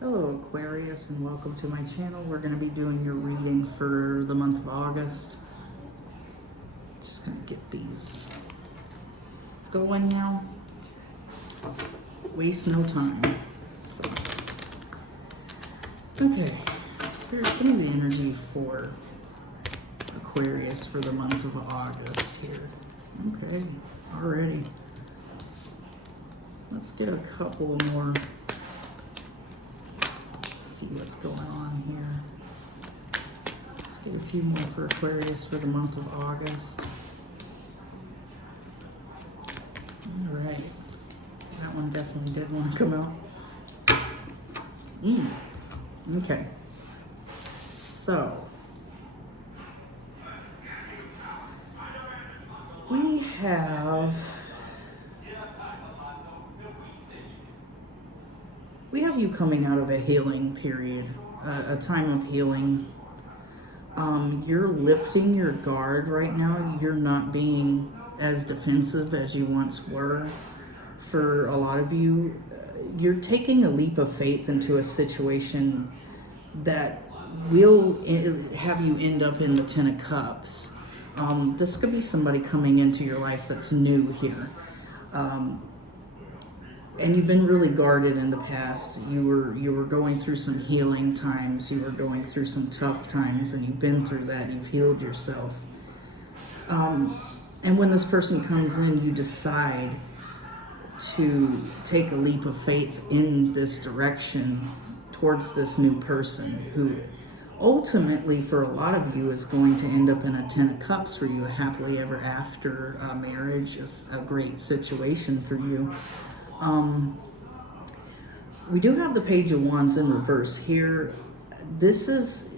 Hello Aquarius, and welcome to my channel. We're going to be doing your reading for the month of August. Just going to get these going now. Waste no time. So, okay, Spirit's give me the energy for Aquarius for the month of August here. Okay, already. Let's get a couple more. See what's going on here. Let's get a few more for Aquarius for the month of August. All right, that one definitely did want to come out. Okay, so we have you coming out of a healing period, a time of healing. You're lifting your guard right now. You're not being as defensive as you once were. For a lot of you, you're taking a leap of faith into a situation that will have you end up in the Ten of Cups. This could be somebody coming into your life that's new here. And you've been really guarded in the past. You were going through some healing times. You were going through some tough times, and you've been through that. You've healed yourself. And when this person comes in, you decide to take a leap of faith in this direction towards this new person who ultimately, for a lot of you, is going to end up in a Ten of Cups for you. A happily ever after marriage is a great situation for you. We do have the Page of Wands in reverse here. This is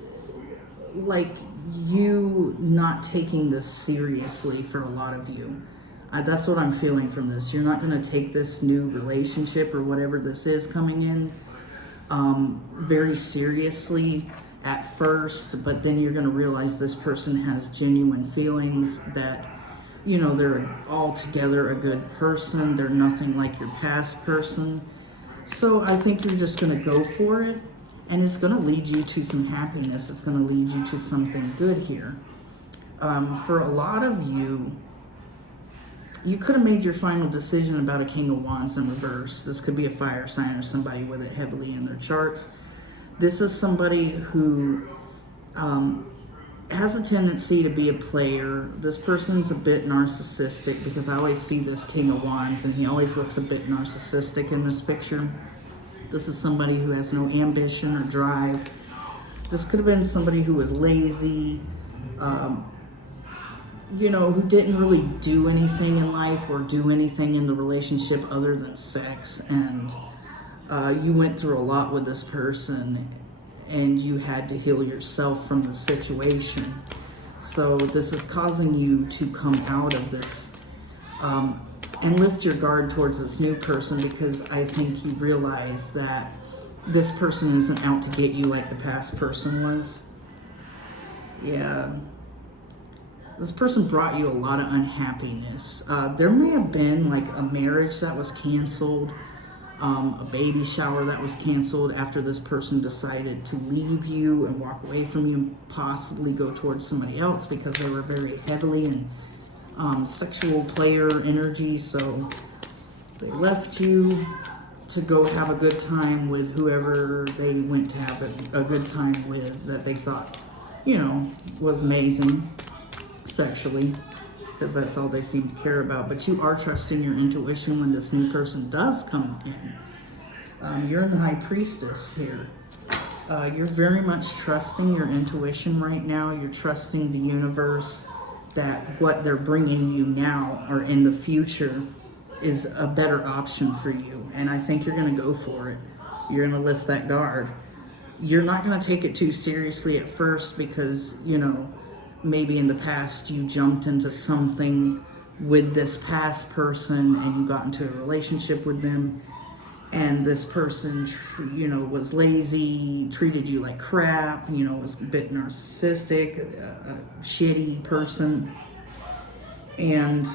like you not taking this seriously for a lot of you. That's what I'm feeling from this. You're not going to take this new relationship or whatever this is coming in very seriously at first, but then you're going to realize this person has genuine feelings, that you know, they're altogether a good person. They're nothing like your past person. So I think you're just going to go for it, and it's going to lead you to some happiness. It's going to lead you to something good here. For a lot of you, you could have made your final decision about a King of Wands in reverse. This could be a fire sign or somebody with it heavily in their charts. This is somebody who has a tendency to be a player. This person's a bit narcissistic, because I always see this King of Wands and he always looks a bit narcissistic in this picture. This is somebody who has no ambition or drive. This could have been somebody who was lazy, you know, who didn't really do anything in life or do anything in the relationship other than sex. And you went through a lot with this person, and you had to heal yourself from the situation. So this is causing you to come out of this and lift your guard towards this new person, because I think you realize that this person isn't out to get you like the past person was. Yeah. This person brought you a lot of unhappiness. There may have been like a marriage that was canceled, a baby shower that was canceled after this person decided to leave you and walk away from you and possibly go towards somebody else, because they were very heavily in sexual player energy. So they left you to go have a good time with whoever they went to have a good time with, that they thought, you know, was amazing sexually, because that's all they seem to care about. But you are trusting your intuition when this new person does come in. You're in the High Priestess here. You're very much trusting your intuition right now. You're trusting the universe that what they're bringing you now or in the future is a better option for you. And I think you're going to go for it. You're going to lift that guard. You're not going to take it too seriously at first, because, you know, maybe in the past you jumped into something with this past person and you got into a relationship with them, and this person, you know, was lazy, treated you like crap, you know, was a bit narcissistic, a shitty person. And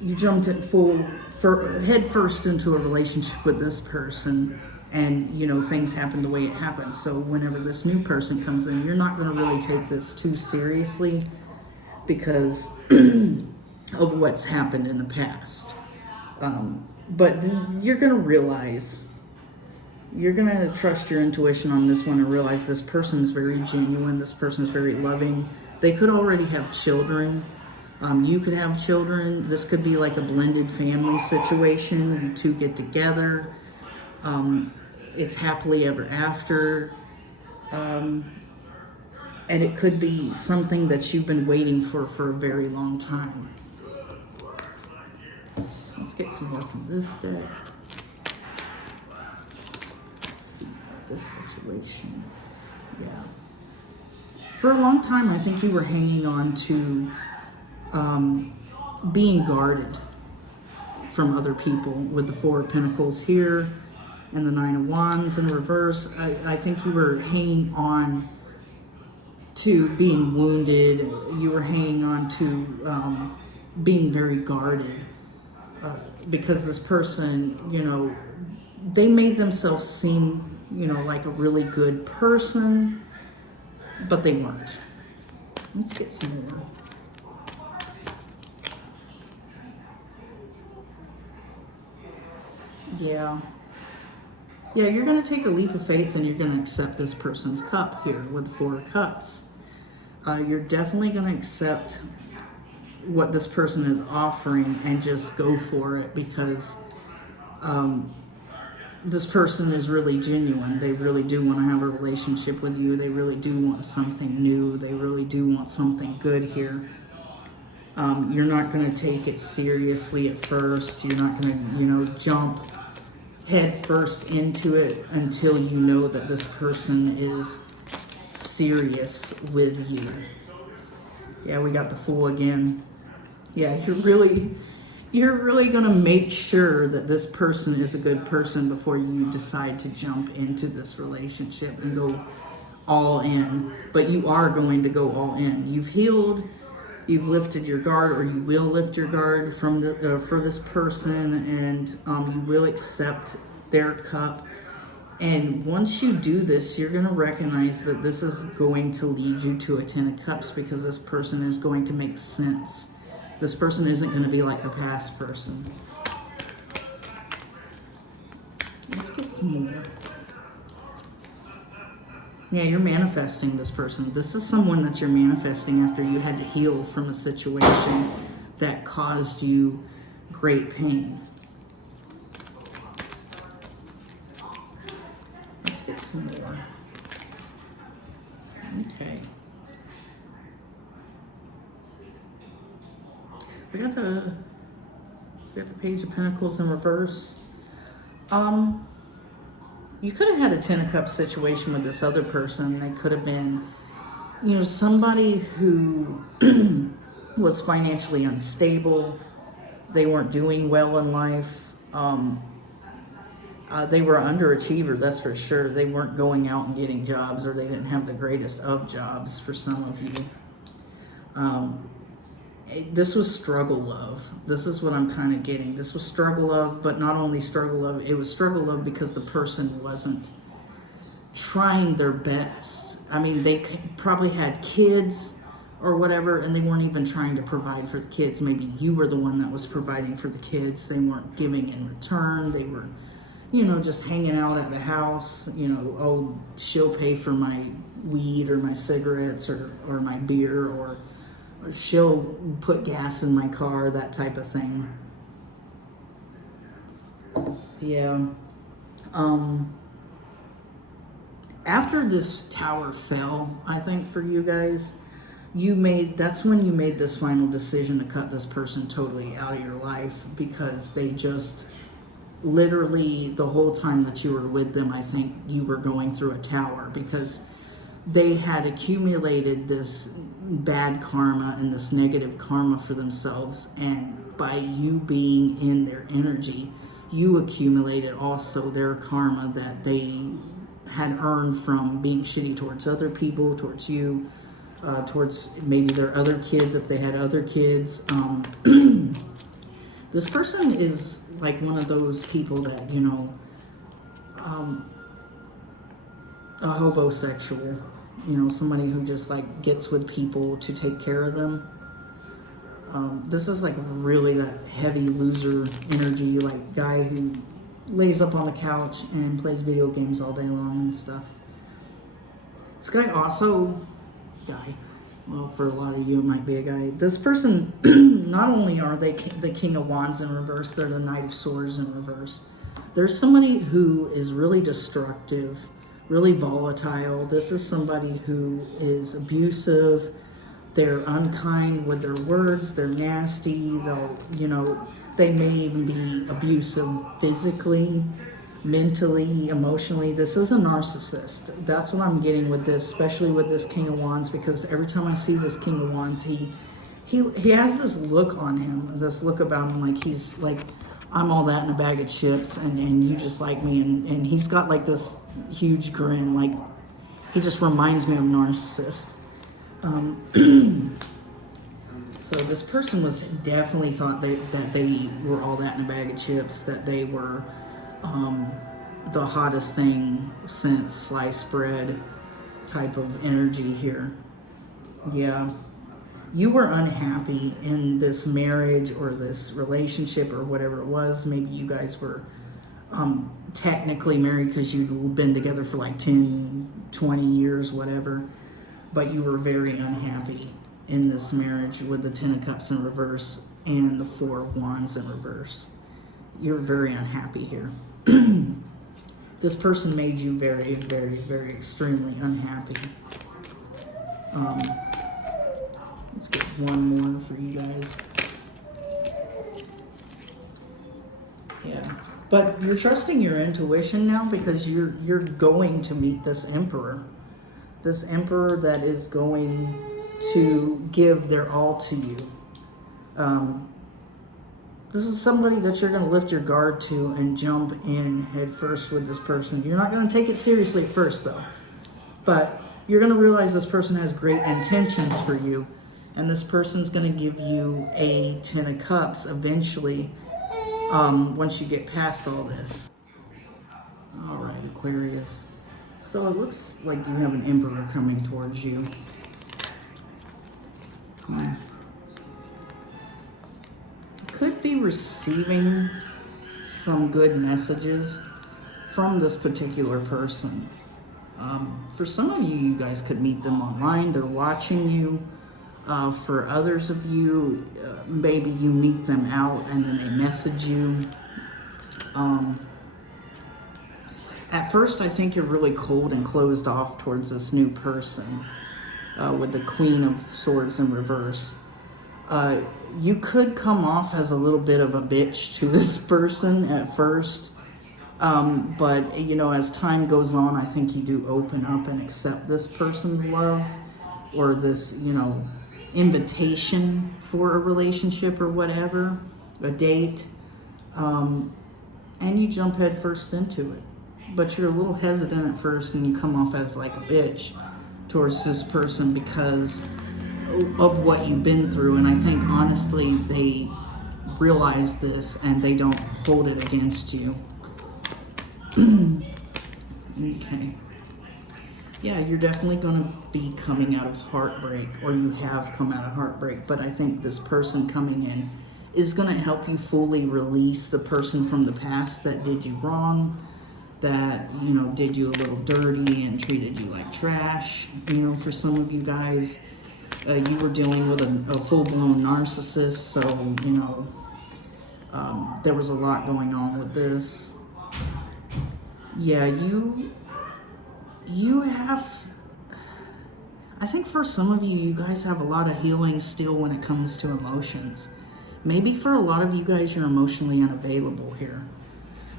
you jumped head first into a relationship with this person, and things happen the way it happened. So whenever this new person comes in, you're not going to really take this too seriously because of what's happened in the past. But you're going to realize, you're going to trust your intuition on this one and realize this person is very genuine. This person is very loving. They could already have children. You could have children. This could be like a blended family situation. You two get together. It's happily ever after. And it could be something that you've been waiting for a very long time. Let's get some more from this deck. Let's see about this situation. Yeah. For a long time, I think you were hanging on to being guarded from other people with the Four of Pentacles here and the Nine of Wands in reverse. I think you were hanging on to being wounded. You were hanging on to being very guarded because this person, they made themselves seem, like a really good person, but they weren't. Let's get some more. Yeah, you're going to take a leap of faith and you're going to accept this person's cup here with the Four of Cups. You're definitely going to accept what this person is offering and just go for it because this person is really genuine. They really do want to have a relationship with you. They really do want something new. They really do want something good here. You're not going to take it seriously at first. You're not going to, jump head first into it until you know that this person is serious with you. Yeah, we got the Fool again. Yeah, you're really going to make sure that this person is a good person before you decide to jump into this relationship and go all in. But you are going to go all in. You've healed. You've lifted your guard, or you will lift your guard from for this person, and you will accept their cup. And once you do this, you're going to recognize that this is going to lead you to a Ten of Cups because this person is going to make sense. This person isn't going to be like the past person. Let's get some more. Yeah, you're manifesting this person. This is someone that you're manifesting after you had to heal from a situation that caused you great pain. Let's get some more. Okay. We got the Page of Pentacles in reverse. You could have had a Ten of Cups situation with this other person. They could have been, somebody who was financially unstable. They weren't doing well in life. They were an underachiever, that's for sure. They weren't going out and getting jobs, or they didn't have the greatest of jobs for some of you. This was struggle love. This is what I'm kind of getting. This was struggle love, but not only struggle love, it was struggle love because the person wasn't trying their best. I mean, they probably had kids or whatever, and they weren't even trying to provide for the kids. Maybe you were the one that was providing for the kids. They weren't giving in return. They were, just hanging out at the house. Oh, she'll pay for my weed or my cigarettes or my beer, or she'll put gas in my car, that type of thing. Yeah. After this tower fell, I think for you guys, that's when you made this final decision to cut this person totally out of your life, because they just literally, the whole time that you were with them, I think you were going through a tower, because they had accumulated this bad karma and this negative karma for themselves, and by you being in their energy, you accumulated also their karma that they had earned from being shitty towards other people, towards you, towards maybe their other kids if they had other kids. This person is like one of those people that, you know, a hobosexual, you know, somebody who just like gets with people to take care of them. This is like really that heavy loser energy, like guy who lays up on the couch and plays video games all day long and stuff. This guy also, well, for a lot of you it might be a guy. This person, not only are they the King of Wands in reverse, they're the Knight of Swords in reverse. There's somebody who is really destructive, really volatile. This is somebody who is abusive. They're unkind with their words. They're nasty. They'll, you know, they may even be abusive physically, mentally, emotionally. This is a narcissist. That's what I'm getting with this, especially with this King of Wands, because every time I see this King of Wands, he has this look on him, this look about him, like he's like, I'm all that in a bag of chips, and you just like me, and he's got like this huge grin, like he just reminds me of a narcissist. So this person was definitely thought that they were all that in a bag of chips, that they were the hottest thing since sliced bread type of energy here. Yeah. You were unhappy in this marriage or this relationship or whatever it was. Maybe you guys were technically married because you'd been together for like 10, 20 years, whatever. But you were very unhappy in this marriage with the Ten of Cups in reverse and the Four of Wands in reverse. You're very unhappy here. This person made you very, very, very extremely unhappy. Let's get one more for you guys. Yeah, but you're trusting your intuition now because you're going to meet this emperor. This emperor that is going to give their all to you. This is somebody that you're going to lift your guard to and jump in head first with this person. You're not going to take it seriously at first, though. But you're going to realize this person has great intentions for you. And this person's going to give you a Ten of Cups eventually, once you get past all this. All right, Aquarius. So it looks like you have an emperor coming towards you. Could be receiving some good messages from this particular person. For some of you, you guys could meet them online. They're watching you. For others of you, maybe you meet them out and then they message you. At first, I think you're really cold and closed off towards this new person with the Queen of Swords in reverse. You could come off as a little bit of a bitch to this person at first, but you know, as time goes on, I think you do open up and accept this person's love or this, you know, invitation for a relationship or whatever, a date, and you jump head first into it. But you're a little hesitant at first and you come off as like a bitch towards this person because of what you've been through, and I think honestly they realize this and they don't hold it against you. Okay. Yeah, you're definitely going to be coming out of heartbreak, or you have come out of heartbreak, but I think this person coming in is going to help you fully release the person from the past that did you wrong, that, you know, did you a little dirty and treated you like trash. You know, for some of you guys, you were dealing with a full-blown narcissist, so, you know, there was a lot going on with this. Yeah, you have, I think for some of you, you guys have a lot of healing still when it comes to emotions. Maybe for a lot of you guys, you're emotionally unavailable here.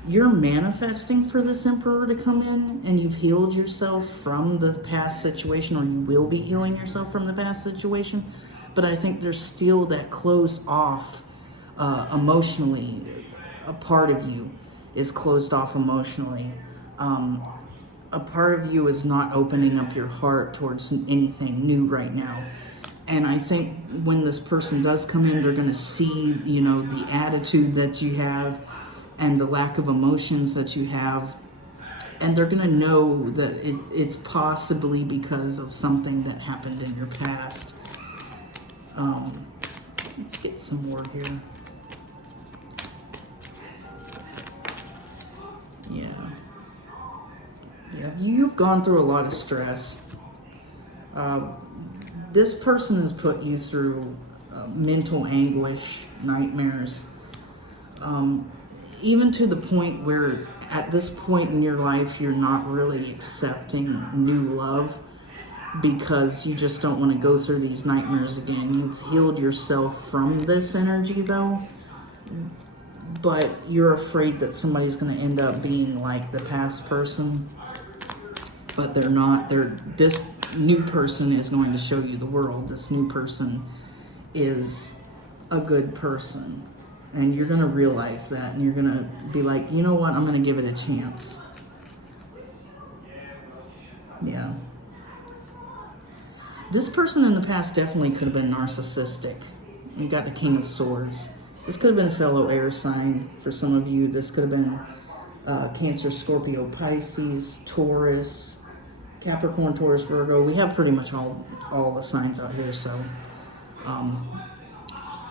You're manifesting for this emperor to come in, and you've healed yourself from the past situation, or you will be healing yourself from the past situation. But I think there's still that closed off emotionally. A part of you is closed off emotionally. A part of you is not opening up your heart towards anything new right now. And I think when this person does come in, they're going to see, you know, the attitude that you have and the lack of emotions that you have. And they're going to know that it's possibly because of something that happened in your past. Let's get some more here. Yeah. Yeah, you've gone through a lot of stress. This person has put you through mental anguish, nightmares, even to the point where at this point in your life you're not really accepting new love because you just don't want to go through these nightmares again. You've healed yourself from this energy though, but you're afraid that somebody's going to end up being like the past person, but they're not. This new person is going to show you the world. This new person is a good person, and you're going to realize that, and you're going to be like, you know what, I'm going to give it a chance. Yeah. This person in the past definitely could have been narcissistic. You got the King of Swords. This could have been a fellow air sign for some of you. This could have been Cancer, Scorpio, Pisces, Taurus, Capricorn, Taurus, Virgo. We have pretty much all the signs out here, so.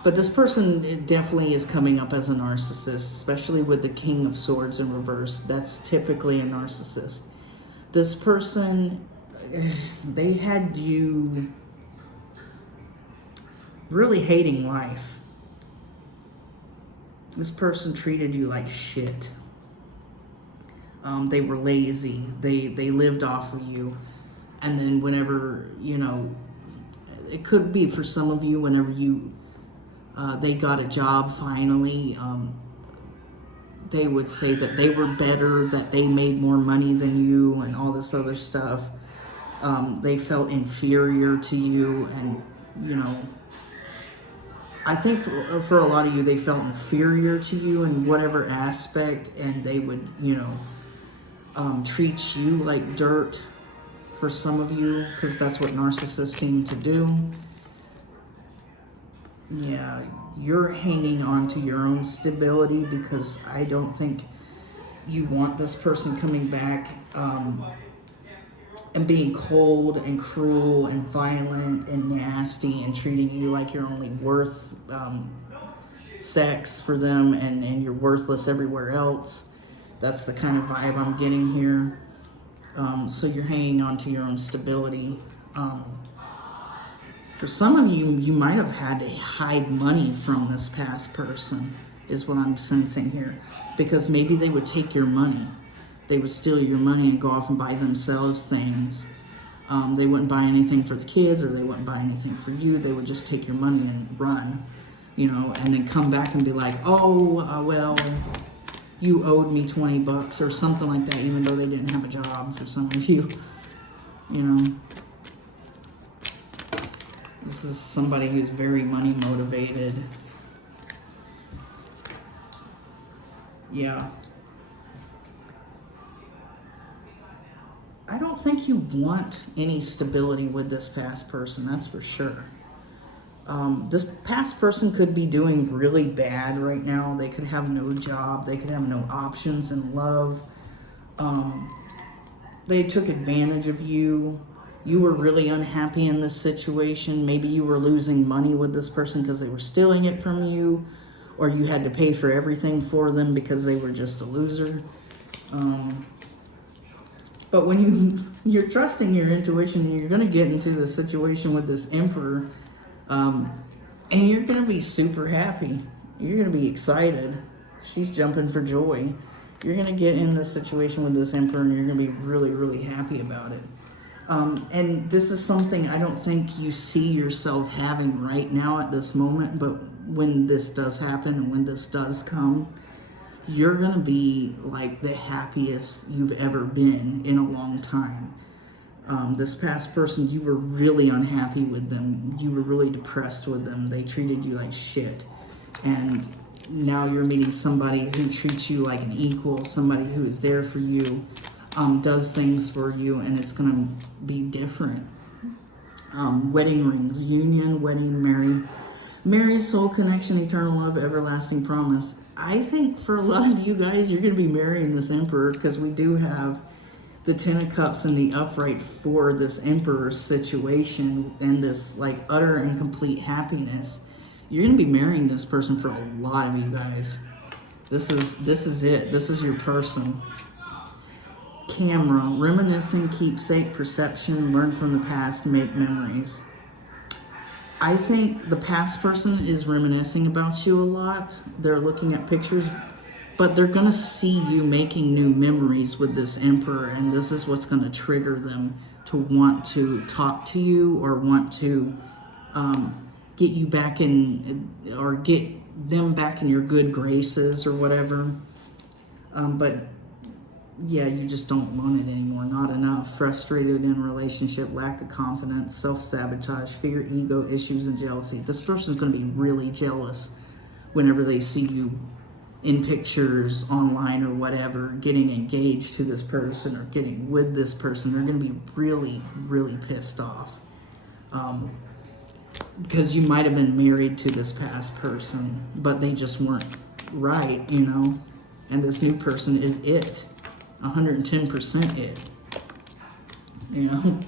But this person definitely is coming up as a narcissist, especially with the King of Swords in reverse. That's typically a narcissist. This person, they had you really hating life. This person treated you like shit. They were lazy. They lived off of you. And then whenever, you know, it could be for some of you, whenever they got a job finally, they would say that they were better, that they made more money than you and all this other stuff. They felt inferior to you, and, you know, I think for a lot of you, they felt inferior to you in whatever aspect, and they would, you know, treat you like dirt for some of you, because that's what narcissists seem to do. Yeah, you're hanging on to your own stability because I don't think you want this person coming back and being cold and cruel and violent and nasty and treating you like you're only worth sex for them and you're worthless everywhere else. That's the kind of vibe I'm getting here. So you're hanging on to your own stability. For some of you, you might have had to hide money from this past person, is what I'm sensing here. Because maybe they would take your money. They would steal your money and go off and buy themselves things. They wouldn't buy anything for the kids, or they wouldn't buy anything for you. They would just take your money and run, you know, and then come back and be like, oh, well, you owed me $20 or something like that, even though they didn't have a job for some of you, you know. This is somebody who's very money motivated. Yeah. I don't think you want any stability with this past person, that's for sure. This past person could be doing really bad right now. They could have no job. They could have no options in love. They took advantage of you. You were really unhappy in this situation. Maybe you were losing money with this person because they were stealing it from you, or you had to pay for everything for them because they were just a loser. But when you're trusting your intuition, you're going to get into the situation with this Emperor, and you're going to be super happy. You're going to be excited. She's jumping for joy. You're going to get in this situation with this Emperor, and you're going to be really, really happy about it. And this is something I don't think you see yourself having right now at this moment, but when this does happen and when this does come, you're going to be like the happiest you've ever been in a long time. This past person, you were really unhappy with them. You were really depressed with them. They treated you like shit. And now you're meeting somebody who treats you like an equal, somebody who is there for you, does things for you, and it's going to be different. Wedding rings, union, wedding, married, soul connection, eternal love, everlasting promise. I think for a lot of you guys, you're going to be marrying this Emperor, because we do have the Ten of Cups in the upright for this Emperor situation and this like utter and complete happiness. You're going to be marrying this person for a lot of you guys. This is it. This is your person. Camera, reminiscing, keepsake, perception, learn from the past, make memories. I think the past person is reminiscing about you a lot. They're looking at pictures, but they're going to see you making new memories with this Emperor, and this is what's going to trigger them to want to talk to you or want to get you back in, or get them back in your good graces or whatever. But yeah, you just don't want it anymore. Not enough. Frustrated in relationship, lack of confidence, self-sabotage, fear, ego issues, and jealousy. This person's going to be really jealous whenever they see you in pictures online or whatever, getting engaged to this person or getting with this person. They're going to be really, really pissed off. Because you might have been married to this past person, but they just weren't right, you know? And this new person is it. 110% it. You know?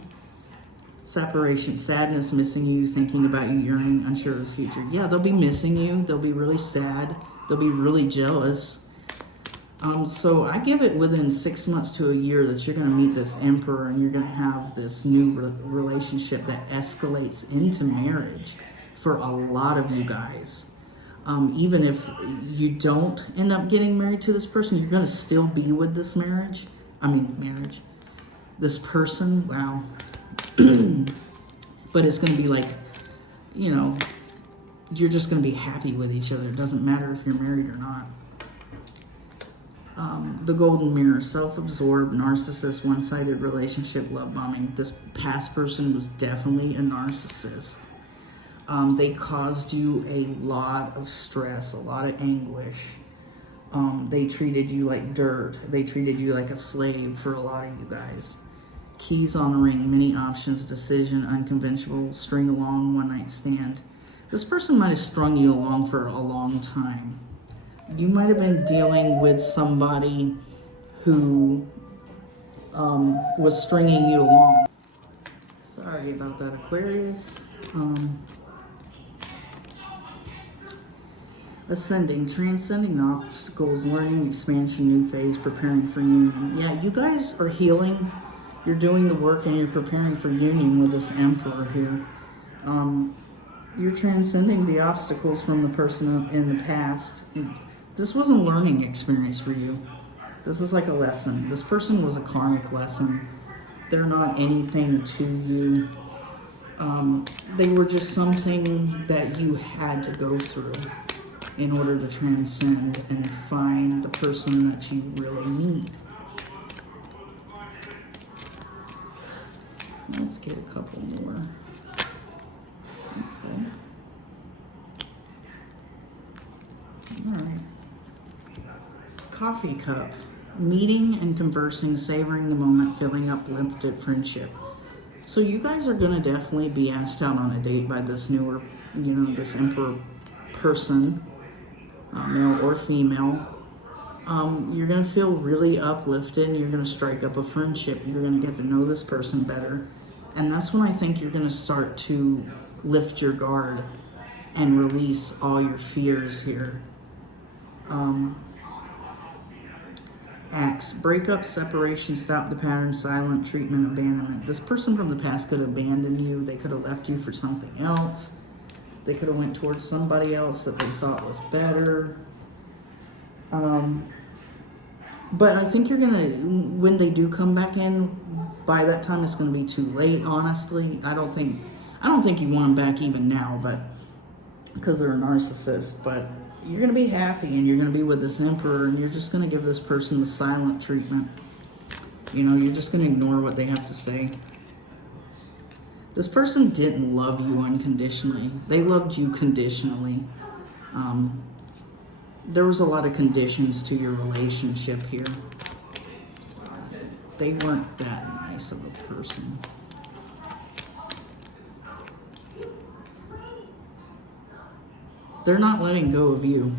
Separation, sadness, missing you, thinking about you, yearning, unsure of the future. Yeah, they'll be missing you. They'll be really sad. They'll be really jealous. So I give it within 6 months to a year that you're going to meet this Emperor, and you're going to have this new relationship that escalates into marriage for a lot of you guys. Even if you don't end up getting married to this person, you're going to still be with this marriage. This person, wow. But it's going to be like, you know, you're just going to be happy with each other. It doesn't matter if you're married or not. The golden mirror, self-absorbed, narcissist, one-sided relationship, love bombing. This past person was definitely a narcissist. They caused you a lot of stress, a lot of anguish. They treated you like dirt. They treated you like a slave for a lot of you guys. Keys on a ring, many options, decision, unconventional, string along, one-night stand. This person might have strung you along for a long time. You might have been dealing with somebody who was stringing you along. Sorry about that, Aquarius. Ascending, transcending obstacles, learning, expansion, new phase, preparing for union. Yeah, you guys are healing. You're doing the work and you're preparing for union with this Emperor here. You're transcending the obstacles from the person in the past. This was a learning experience for you. This is like a lesson. This person was a karmic lesson. They're not anything to you. They were just something that you had to go through in order to transcend and find the person that you really need. Let's get a couple more. Okay. All right. Coffee cup. Meeting and conversing, savoring the moment, feeling uplifted friendship. So you guys are going to definitely be asked out on a date by this newer, you know, this Emperor person, male or female. You're going to feel really uplifted, and you're going to strike up a friendship. You're going to get to know this person better. And that's when I think you're going to start to lift your guard and release all your fears here. Acts, breakup, separation, stop the pattern, silent treatment, abandonment. This person from the past could abandon you. They could have left you for something else. They could have went towards somebody else that they thought was better. But I think you're gonna, when they do come back in, by that time it's gonna be too late, honestly. I don't think you want them back even now, but because they're a narcissist. But you're going to be happy, and you're going to be with this Emperor, and you're just going to give this person the silent treatment. You know, you're just going to ignore what they have to say. This person didn't love you unconditionally. They loved you conditionally. There was a lot of conditions to your relationship here. They weren't that nice of a person. They're not letting go of you.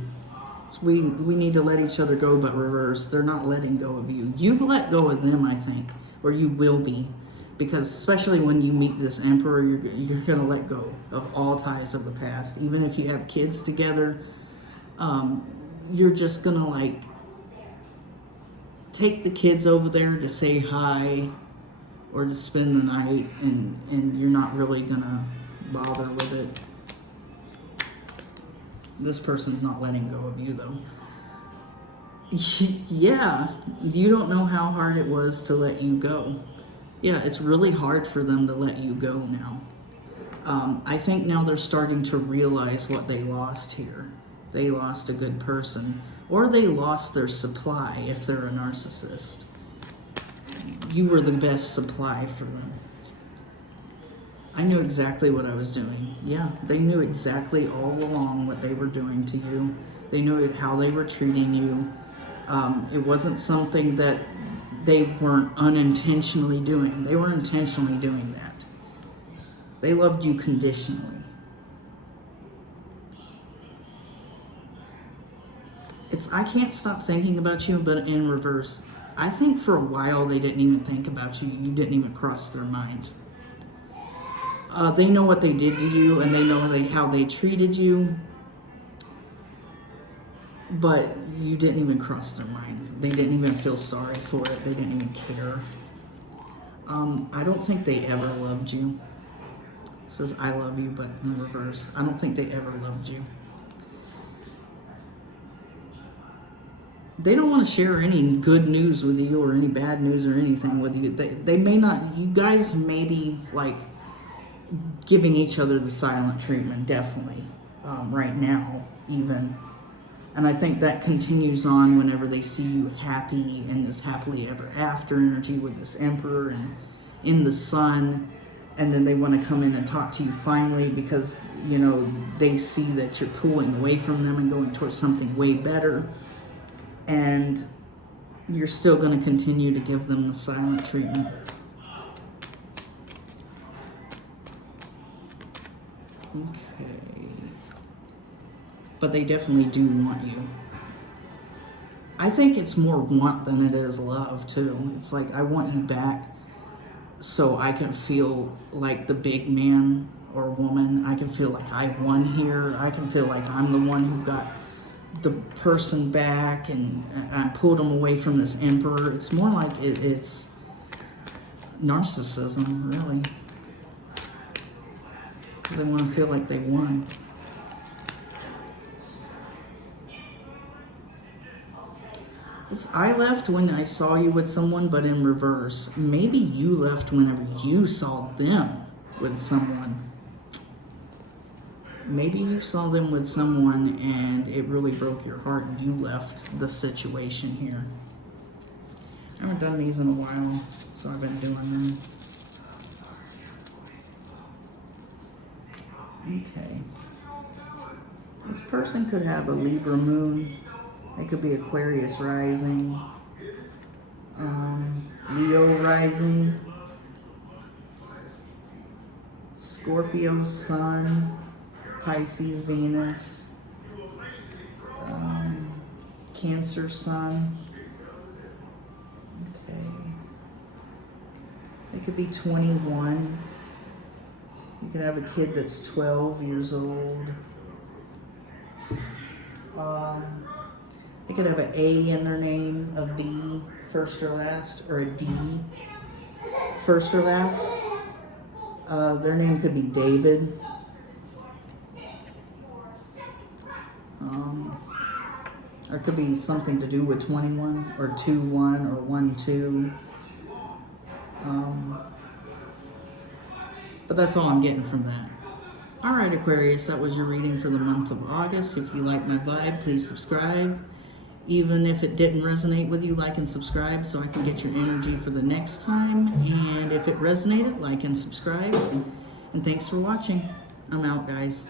So we need to let each other go, but reverse. They're not letting go of you. You've let go of them, I think, or you will be. Because especially when you meet this emperor, you're going to let go of all ties of the past. Even if you have kids together, you're just going to like take the kids over there to say hi or to spend the night, and you're not really going to bother with it. This person's not letting go of you, though. Yeah, you don't know how hard it was to let you go. Yeah, it's really hard for them to let you go now. I think now they're starting to realize what they lost here. They lost a good person, or they lost their supply if they're a narcissist. You were the best supply for them. I knew exactly what I was doing. Yeah, they knew exactly all along what they were doing to you. They knew how they were treating you. It wasn't something that they weren't unintentionally doing. They were intentionally doing that. They loved you conditionally. I can't stop thinking about you, but in reverse. I think for a while they didn't even think about you. You didn't even cross their mind. They know what they did to you, and they know how they treated you, but you didn't even cross their mind. They didn't even feel sorry for it. They didn't even care. I don't think they ever loved you. It says, I love you, but in reverse. I don't think they ever loved you. They don't want to share any good news with you or any bad news or anything with you. They may not, you guys may be like giving each other the silent treatment, definitely, right now, even. And I think that continues on whenever they see you happy in this happily ever after energy with this emperor and in the sun. And then they want to come in and talk to you finally because, you know, they see that you're pulling away from them and going towards something way better. And you're still going to continue to give them the silent treatment. Okay. But they definitely do want you. I think it's more want than it is love, too. It's like, I want you back so I can feel like the big man or woman. I can feel like I won here. I can feel like I'm the one who got the person back and I pulled them away from this emperor. It's more like it's narcissism, really. Because they want to feel like they won. I left when I saw you with someone, but in reverse. Maybe you left whenever you saw them with someone. Maybe you saw them with someone and it really broke your heart and you left the situation here. I haven't done these in a while, so I've been doing them. Okay. This person could have a Libra moon. It could be Aquarius rising, Leo rising, Scorpio sun, Pisces Venus, Cancer sun. Okay. It could be 21. You could have a kid that's 12 years old. They could have an A in their name, a V, first or last, or a D, first or last. Their name could be David. Or it could be something to do with 21, or 2-1, or 1-2. But that's all I'm getting from that. Alright, Aquarius, that was your reading for the month of August. If you like my vibe, please subscribe. Even if it didn't resonate with you, like and subscribe so I can get your energy for the next time. And if it resonated, like and subscribe. And thanks for watching. I'm out, guys.